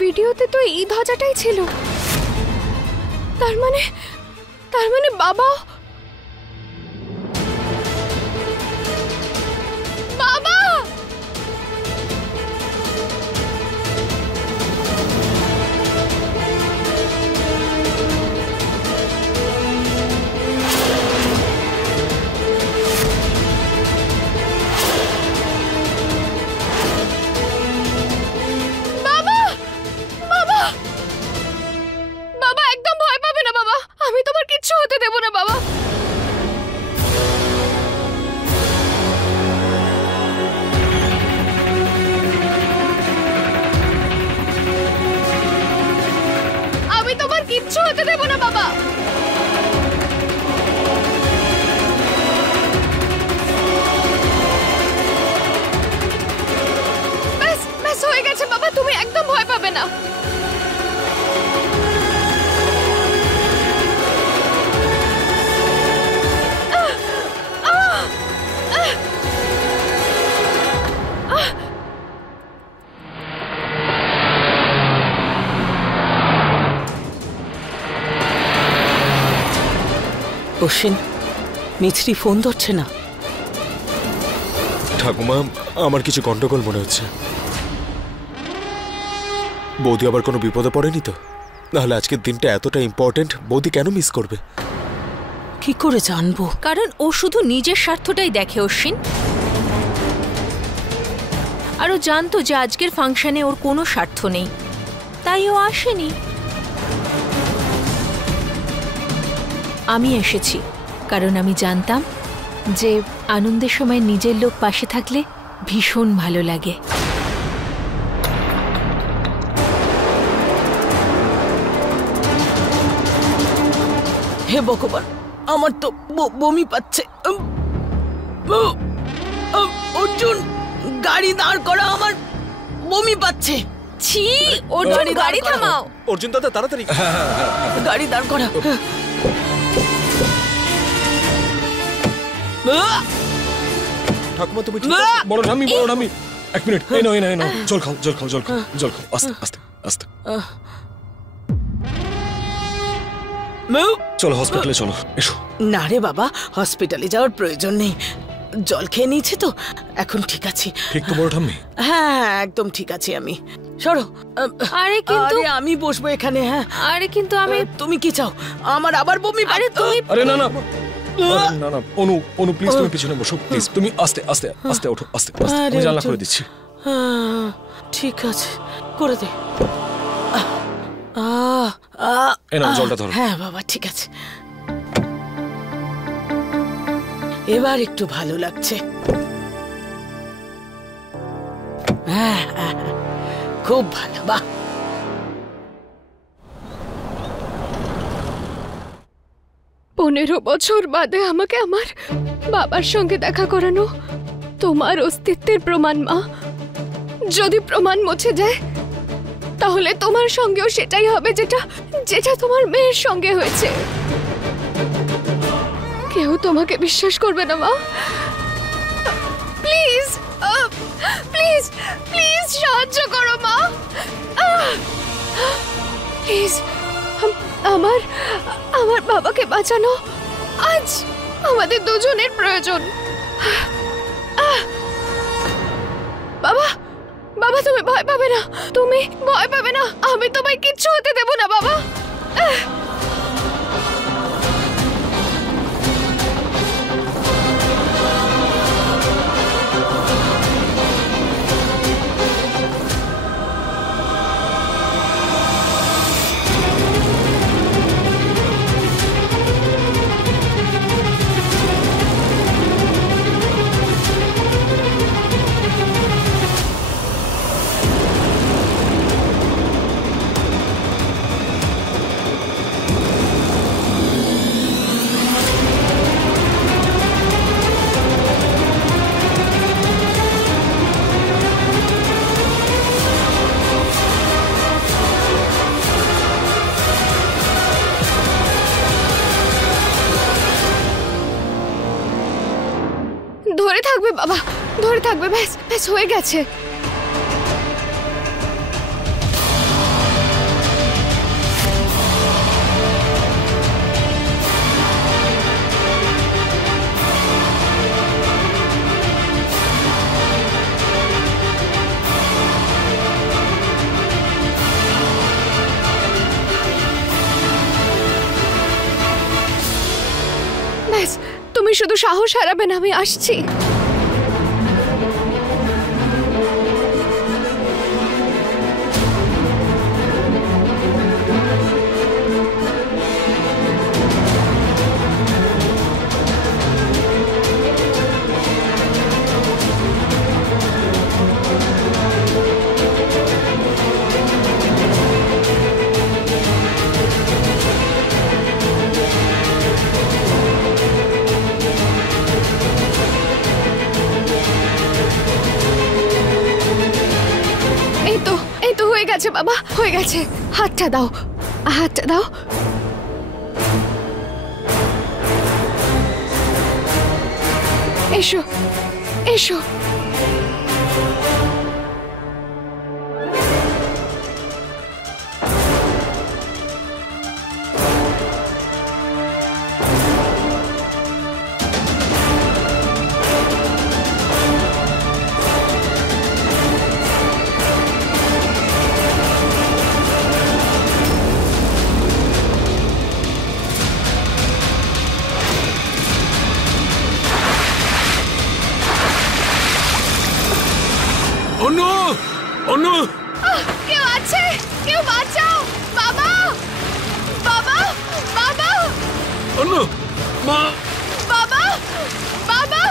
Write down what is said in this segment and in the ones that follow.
ভিডিওতে তো এই ধ্বজাটাই ছিল। তার মানে বাবা বাবা অশ্বিন, মিছরি ফোন ধরছে না। ঠাকুমা, আমার কিছু গন্ডগোল মনে হচ্ছে। বৌদি আবার কোনো বিপদে পড়েনি তো? নাহলে আজকের দিনটা এতটা ইম্পর্টেন্ট, বৌদি কেন মিস করবে? কি করে জানবো? কারণ ও শুধু নিজের স্বার্থটাই দেখে অশ্বিন। আর ও জানতো যে আজকের ফাংশনে ওর কোনো স্বার্থ নেই, তাই ও আসেনি। আমি এসেছি কারণ আমি জানতাম যে আনন্দের সময় নিজের লোক পাশে থাকলে ভীষণ ভালো লাগে। হে ভগবান, আমার তো বমি পাচ্ছে। অর্জুন, গাড়ি দাঁড় করা, আমার বমি পাচ্ছে। ছি, অর্জুন গাড়ি থামাও। অর্জুন দাদা তাড়াতাড়ি গাড়ি দাঁড় করা। ঠাকুমা তুমি বড় ঠাম্মি, এক মিনিট, এই নাও, জল খাও, আস্তে আস্তে আস্তে। চলো হসপিটালে, চলো, এসো। না রে বাবা, হসপিটালে যাওয়ার প্রয়োজন নেই। জল খেয়ে নিয়েছি তো, এখন ঠিক আছি। ঠিক তো বড় ঠাম্মি? হ্যাঁ, একদম ঠিক আছি আমি। সরো। আরে কিন্তু আমি বসবো এখানে। হ্যাঁ, আরে কিন্তু তুমি কি চাও? আমার আবার বমি? আরে তুমি আরে না, অনু প্লিজ, তুমি পিছনে বসো প্লিজ। তুমি আস্তে আস্তে আস্তে ওঠো, আস্তে আস্তে। আমি জানলা করে দিচ্ছি। ঠিক আছে, করে দে। এই নাও জলটা ধরো। হ্যাঁ বাবা, ঠিক আছে, এবার একটু ভালো লাগছে। খুব ভালো, বাহ। 15 বছর বাদে আমাকে আমার বাবার সঙ্গে দেখা করানো তোমার অস্তিত্বের প্রমাণ মা। যদি প্রমাণ মুছে যায় তাহলে তোমার সঙ্গেও সেটাই হবে যেটা তোমার মেয়ের সঙ্গে হয়েছে। কেউ তোমাকে বিশ্বাস করবে না মা। প্লিজ প্লিজ প্লিজ সাহায্য করো মা, প্লিজ। আমার বাবাকে বাঁচানো আজ আমাদের দুজনের প্রয়োজন। বাবা, বাবা তুমি ভয় পাবে না, তুমি ভয় পাবে না। আমি তোমায় কিচ্ছু হতে দেব না বাবা। ধরে থাকবে বাবা, ধরে থাকবে। ব্যাস ব্যাস, হয়ে গেছে। শুধু সাহস হারাবেন, আমি আসছি। এই তো হয়ে গেছে বাবা, হয়ে গেছে। হাতটা দাও, হাতটা দাও। এসো এসো। অনু, অনু, কেউ আছে? কেউ বাঁচাও বাবা, বাবা, বাবা, অনু, মা, বাবা, বাবা।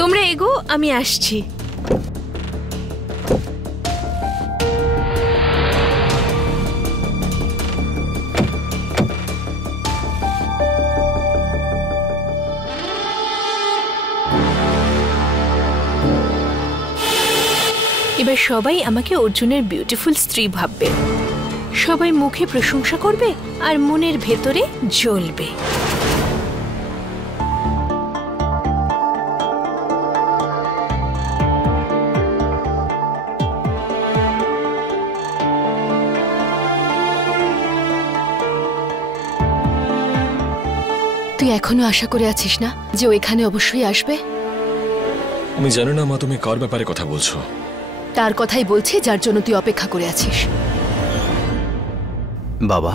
তোমরা এগো, আমি আসছি। এবার সবাই আমাকে অর্জুনের বিউটিফুল স্ত্রী ভাববে, সবাই মুখে প্রশংসা করবে আর মনের ভেতরে জ্বলবে। তুই এখনো আশা করে আছিস না যে ও এখানে অবশ্যই আসবে? আমি জানি না মা, তুমি কার ব্যাপারে কথা বলছো? তার কথাই বলছি যার জন্য তুই অপেক্ষা করে আছিস। বাবা,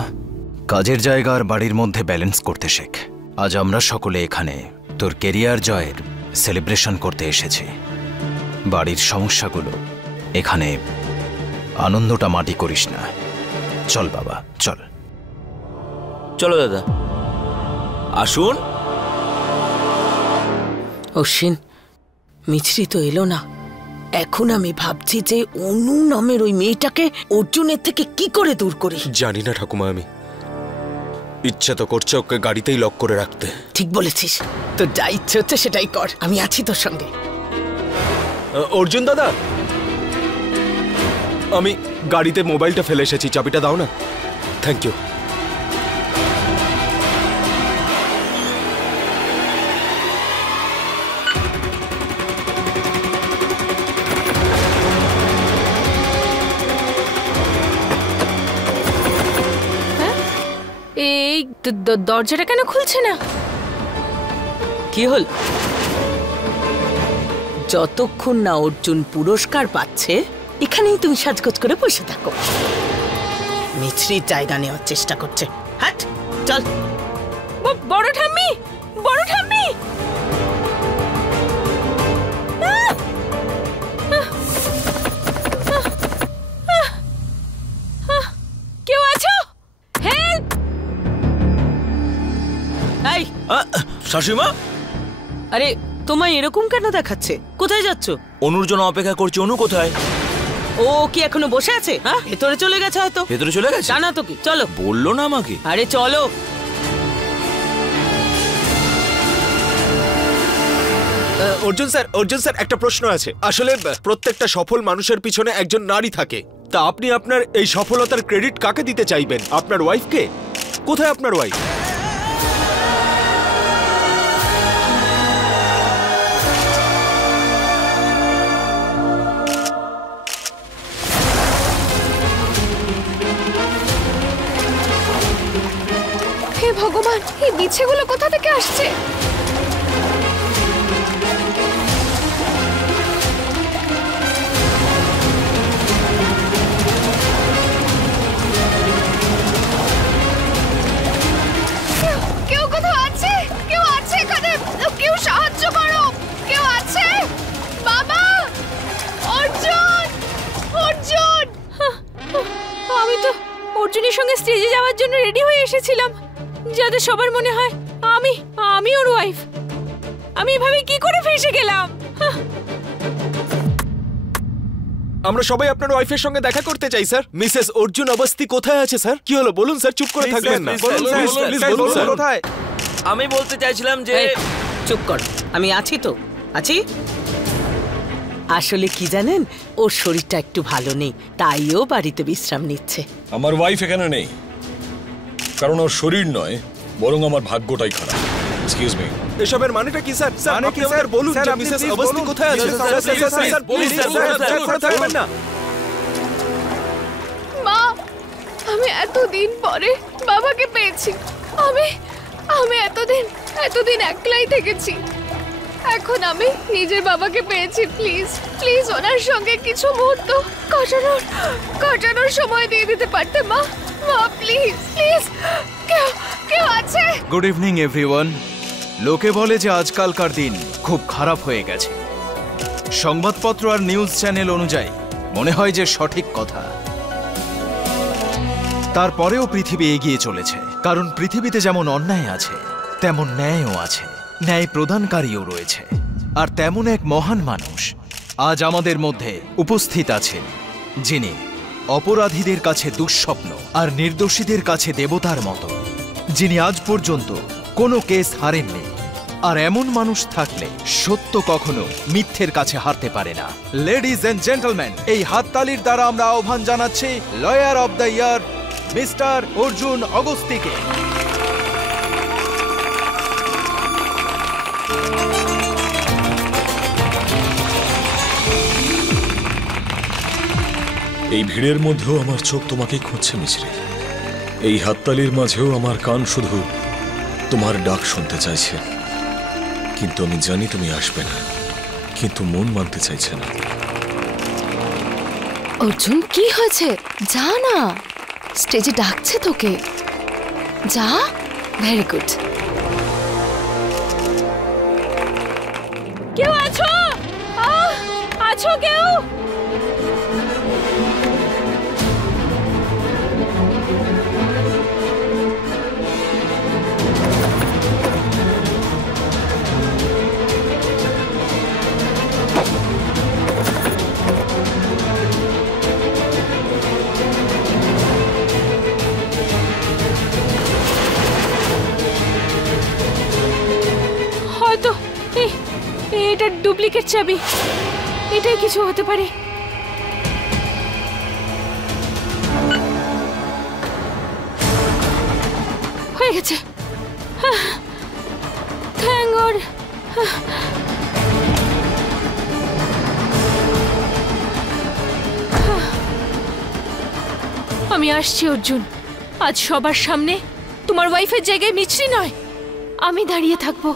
কাজের জায়গা আর বাড়ির মধ্যে ব্যালেন্স করতে শেখ। আজ আমরা সকলে এখানে তোর কেরিয়ার জয়ের সেলিব্রেশন করতে এসেছি। বাড়ির সমস্যাগুলো এখানে আনন্দটা মাটি করিস না। চল বাবা, চল। চলো দাদা, আসুন। অশ্বিন, মিছরি তো এলো না। এখন আমি ভাবছি যে অনু নামের ওই মেয়েটাকে অর্জুনের থেকে কি করে দূর করি। জানি না ঠাকুমা, আমি ইচ্ছা তো করছে ওকে গাড়িতেই লক করে রাখতে। ঠিক বলেছিস, তো যা ইচ্ছে হচ্ছে সেটাই কর, আমি আছি তোর সঙ্গে। অর্জুন দাদা, আমি গাড়িতে মোবাইলটা ফেলে এসেছি, চাবিটা দাও না। Thank you. এই দরজাটা কেন খুলছে না? কি হল? যতক্ষণ না অর্জুন পুরস্কার পাচ্ছে এখানেই তুমি সাজগোজ করে বসে থাকো। মিছরির জায়গা নেওয়ার চেষ্টা করছে। হাট, চল। বড় ঠাম্মি, বড় ঠাম্মি, কেউ আছো? হেল্প! এই, শাশুড়িমা, আরে তোমায় এরকম কেন দেখাচ্ছে? কোথায় যাচ্ছ? অনুর জন্য অপেক্ষা করছি। অনু কোথায়? ও কি এখনো বসে আছে? হ্যাঁ, ভেতরে চলে গেছে হয়তো। ভেতরে চলে গেছে? জানা তো কি, চলো। বললো না আমাকে। আরে চলো। অর্জুন স্যার, একটা প্রশ্ন আছে। আসলে প্রত্যেকটা সফল মানুষের পিছনে একজন নারী থাকে। তা আপনি আপনার এই সফলতার ক্রেডিট কাকে দিতে চাইবেন? আপনার ওয়াইফকে? কোথায় আপনার ওয়াইফ? গাছেগুলো কোথা থেকে আসছে? কেউ কোথাও আছে? কেউ আছে এখানে? কেউ সাহায্য করো! কেউ আছে? বাবা! অর্জুন! অর্জুন! আমি তো অর্জুনের সঙ্গে স্টেজে যাওয়ার জন্য রেডি হয়ে এসেছিলাম, যাতে সবার মনে হয় আমি ওর ওয়াইফ। আমি এভাবে কি করে ফেসে গেলাম? আমরা সবাই আপনার ওয়াইফের সঙ্গে দেখা করতে চাই স্যার। মিসেস অর্জুন অবস্থি কোথায় আছে স্যার? কি হলো বলুন স্যার, চুপ করে থাকবেন না। বলুন, প্লিজ বলুন স্যার। কোথায়? আমি বলতে চাইছিলাম যে এই, চুপ কর, আমি আছি তো, আছি। আসলে কি জানেন, ওর শরীরটা একটু ভালো নেই, তাই ও বাড়িতে বিশ্রাম নিচ্ছে। আমার ওয়াইফ এখানে নেই, কারণ ওর শরীর নয়, বরং আমার ভাগ্যটাই খারাপ। Excuse me. এসবের মানেটা কি স্যার? স্যার আপনি আমাদের বলুন যে মিসেস অবস্থি কোথায় আছে? স্যার প্লিজ স্যার, করে থাকবেন না। মা, আমি এতদিন পরে বাবাকে পেয়েছি। আমি এতদিন একলাই থেকেছি। এখন আমি নিজের বাবাকে পেয়েছি। প্লিজ প্লিজ ওনার সঙ্গে কিছু মুহূর্ত কাটানোর সময় দিয়ে দিতে পারতে মা। মা প্লিজ প্লিজ, কেউ আছে? Good evening everyone. লোকে বলে যে আজকালকার দিন খুব খারাপ হয়ে গেছে। সংবাদপত্র আর নিউজ চ্যানেল অনুযায়ী মনে হয় যে সঠিক কথা। তারপরেও পৃথিবী এগিয়ে চলেছে, কারণ পৃথিবীতে যেমন অন্যায় আছে তেমন ন্যায়ও আছে, ন্যায় প্রদানকারীও রয়েছে। আর তেমন এক মহান মানুষ আজ আমাদের মধ্যে উপস্থিত আছেন, যিনি অপরাধীদের কাছে দুঃস্বপ্ন আর নির্দোষীদের কাছে দেবতার মতো, যিনি আজ পর্যন্ত কোনো কেস হারেননি। আর এমন মানুষ থাকলে সত্য কখনো মিথ্যের কাছে হারতে পারে না। লেডিজ এন্ড জেন্টলম্যান, এই হাততালির দ্বারা আমরা আহ্বান জানাচ্ছি lawyer of the year mister Arjun অগস্তিকে। এই ভিড়ের মধ্যেও আমার চোখ তোমাকেই খুঁজছে মিছরি। এই হাততালির মাঝেও আমার কান শুধু তোমার ডাক শুনতে চাইছে। কিন্তু আমি জানি তুমি আসবে না, কিন্তু মন মানতে চাইছে না। অর্জুন, কি হয়েছে? যা না, স্টেজে ডাকছে তোকে, যা। Very good. কেউ আছো? আছো কেউ? হয়তো এটা ডুপ্লিকেট চাবি, এটাই কিছু হতে পারে। হয়ে গেছে, থ্যাঙ্ক গড। আমি আসছি অর্জুন। আজ সবার সামনে তোমার ওয়াইফের জায়গায় মিছরি নয়, আমি দাঁড়িয়ে থাকবো।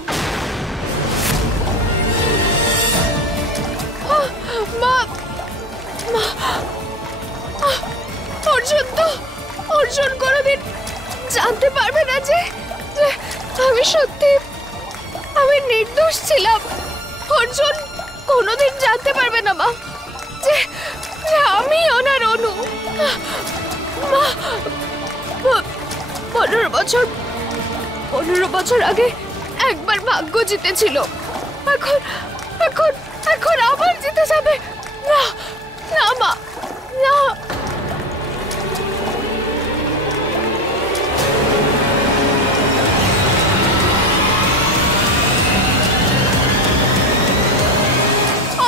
অর্জুন কোনোদিন জানতে পারবে না যে আমি নির্দোষ ছিলাম। অর্জুন কোনোদিন জানতে পারবে না মা যে আমি ওনার অনু। মা, 15 বছর আগে একবার ভাগ্য জিতেছিল, এখন আবার জিতে যাবে। না না মা, না।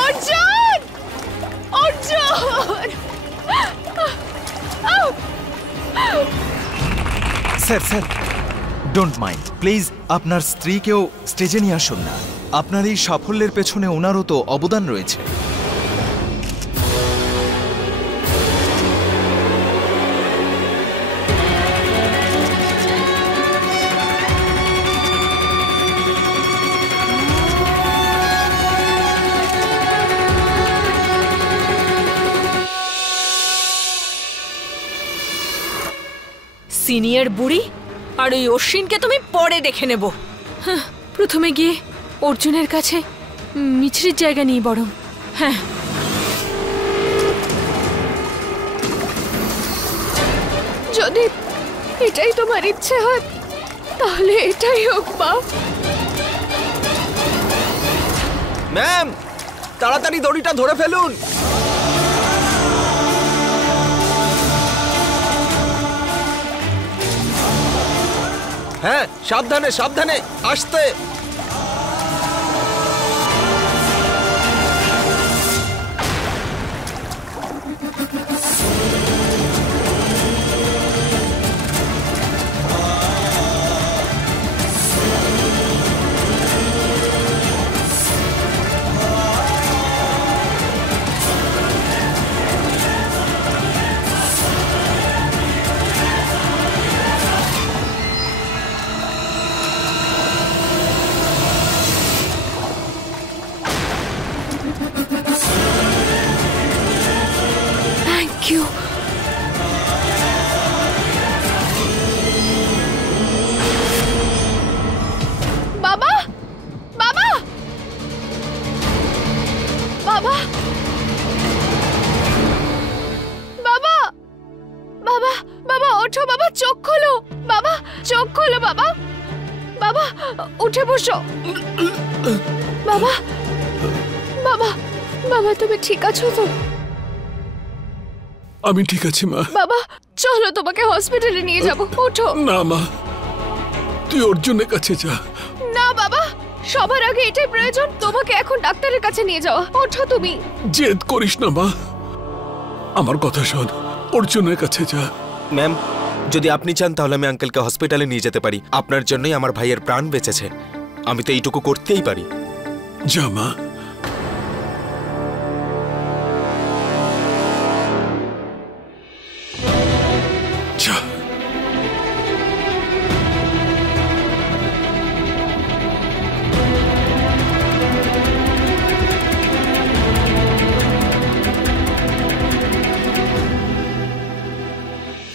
Arjun, Arjun. Sir sir, don't mind please. আপনার স্ত্রীকেও স্টেজে নিয়ে আসুন না। আপনার এই সাফল্যের পেছনে ওনারও তো অবদান রয়েছে। সিনিয়র বুড়ি আর ওই অশ্বিনকে তুমি পরে দেখে নেব। হ্যাঁ, প্রথমে গিয়ে অর্জুনের কাছে মিছরির জায়গা নিয়ে বরং। হ্যাঁ, যদি এটাই তোমার ইচ্ছে হয় তাহলে এটাই হোক মা। ম্যাম, তাড়াতাড়ি দড়িটা ধরে ফেলুন। হ্যাঁ, সাবধানে সাবধানে, আসতে। Thank you. বাবা, বাবা, বাবা, বাবা, বাবা, বাবা ওঠো বাবা, চোখ খোলো বাবা, চোখ খোলো বাবা, বাবা উঠে বসো বাবা, বাবা, বাবা তুমি ঠিক আছো তো? আমি ঠিক আছি মা। বাবা চলো তোমাকে হসপিটালে নিয়ে যাব, ওঠো। না মা, তুই অর্জুনের কাছে যা। না বাবা, সবার আগে এটাই প্রয়োজন, তোমাকে এখন ডাক্তারের কাছে নিয়ে যাওয়া। ওঠো তুমি। জেদ করিস না মা, আমার কথা শোন, অর্জুনের কাছে যা। ম্যাম, যদি আপনি চান তাহলে আমি আঙ্কেলকে হসপিটালে নিয়ে যেতে পারি। আপনার জন্যই আমার ভাইয়ের প্রাণ বেঁচেছে, আমি তো এইটুকু করতেই পারি। যা মা। যা।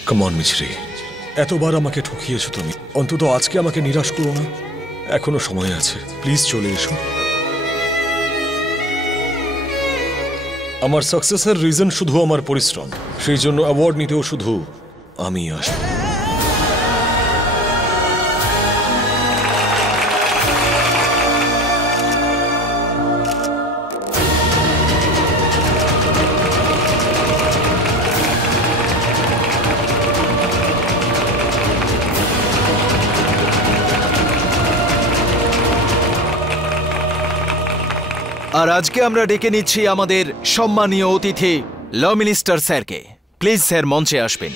কাম অন মিছরি, এতবার আমাকে ঠকিয়েছো তুমি, অন্তত আজকে আমাকে নিরাশ করো না। এখনো সময় আছে, প্লিজ চলে এসো। আমার সাকসেসের রিজন শুধু আমার পরিশ্রম, সেই জন্য অ্যাওয়ার্ড নিতেও শুধু আমি আসব। আর আজকে আমরা ডেকে নিচ্ছি আমাদের সম্মানীয় অতিথি ল মিনিস্টার স্যারকে। প্লিজ স্যার মঞ্চে আসবেন।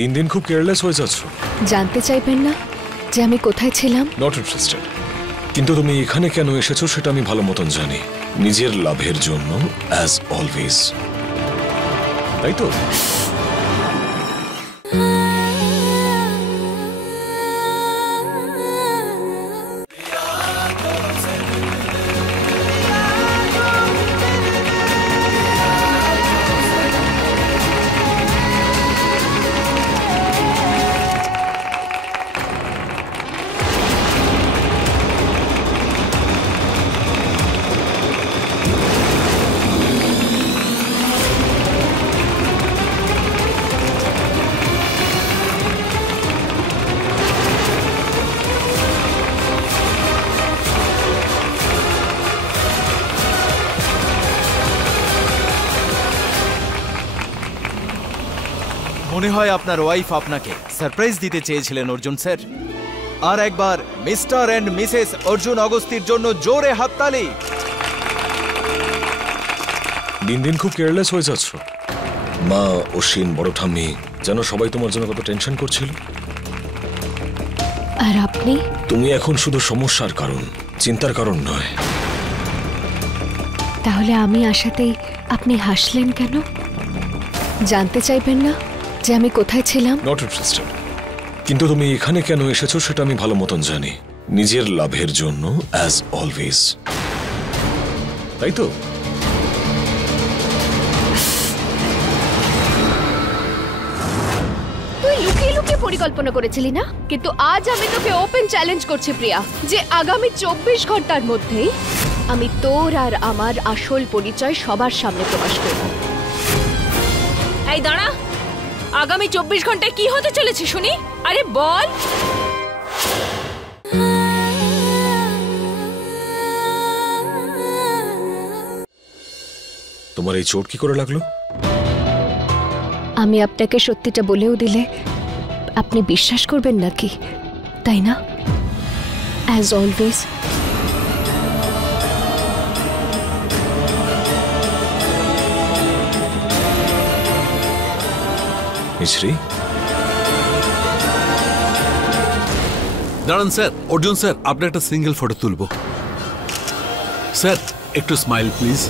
দিন দিন খুব কেয়ারলেস হয়ে যাচ্ছ। জানতে চাইবেন না যে আমি কোথায় ছিলাম? Not interested. কিন্তু তুমি এখানে কেন এসেছো সেটা আমি ভালো মতন জানি। নিজের লাভের জন্য, অ্যাজ অলওয়েজ, তাই তো? মনে হয় আপনার ওয়াইফ আপনাকে সারপ্রাইজ দিতে চেয়েছিলেন অর্জুন স্যার। আর একবার মিস্টার এন্ড মিসেস অর্জুন অগস্তির জন্য জোরে হাততালি। দিন দিন খুব কেয়ারলেস হয়ে যাচ্ছ। মা, অশ্বিন, বড় ঠাম্মি যেন সবাই তোমার জন্য কত টেনশন করছিল। আর আপনি? তুমি এখন শুধু সমস্যার কারণ, চিন্তার কারণ নয়। তাহলে আমি আসাতেই আপনি হাসলেন কেন? জানতে চাইবেন না যে আমি কোথায় ছিলাম? Not interested. কিন্তু তুমি এখানে কেন এসেছো সেটা আমি ভালো মতন জানি। নিজের লাভের জন্য, অ্যাজ অলওয়েজ, তাই তো? তুই লুকিয়ে লুকিয়ে পরিকল্পনা করেছিলি না? কিন্তু আজ আমি তোকে ওপেন চ্যালেঞ্জ করছি প্রিয়া, যে আগামী 24 ঘন্টার মধ্যেই আমি তোর আর আমার আসল পরিচয় সবার সামনে প্রকাশ করব। এই দাঁড়া, আগামী 24 ঘন্টায় কি হতে চলেছে শুনি? আরে বল। তোমার এই চোট কি করে লাগলো? আমি আপনাকে সত্যিটা বলেও দিলে আপনি বিশ্বাস করবেন নাকি, তাই না? As always. মিশ্রি, দাঁড়ান স্যার। অর্জুন স্যার, আপনি একটা সিঙ্গেল ফটো তুলবো। স্যার একটু স্মাইল প্লিজ।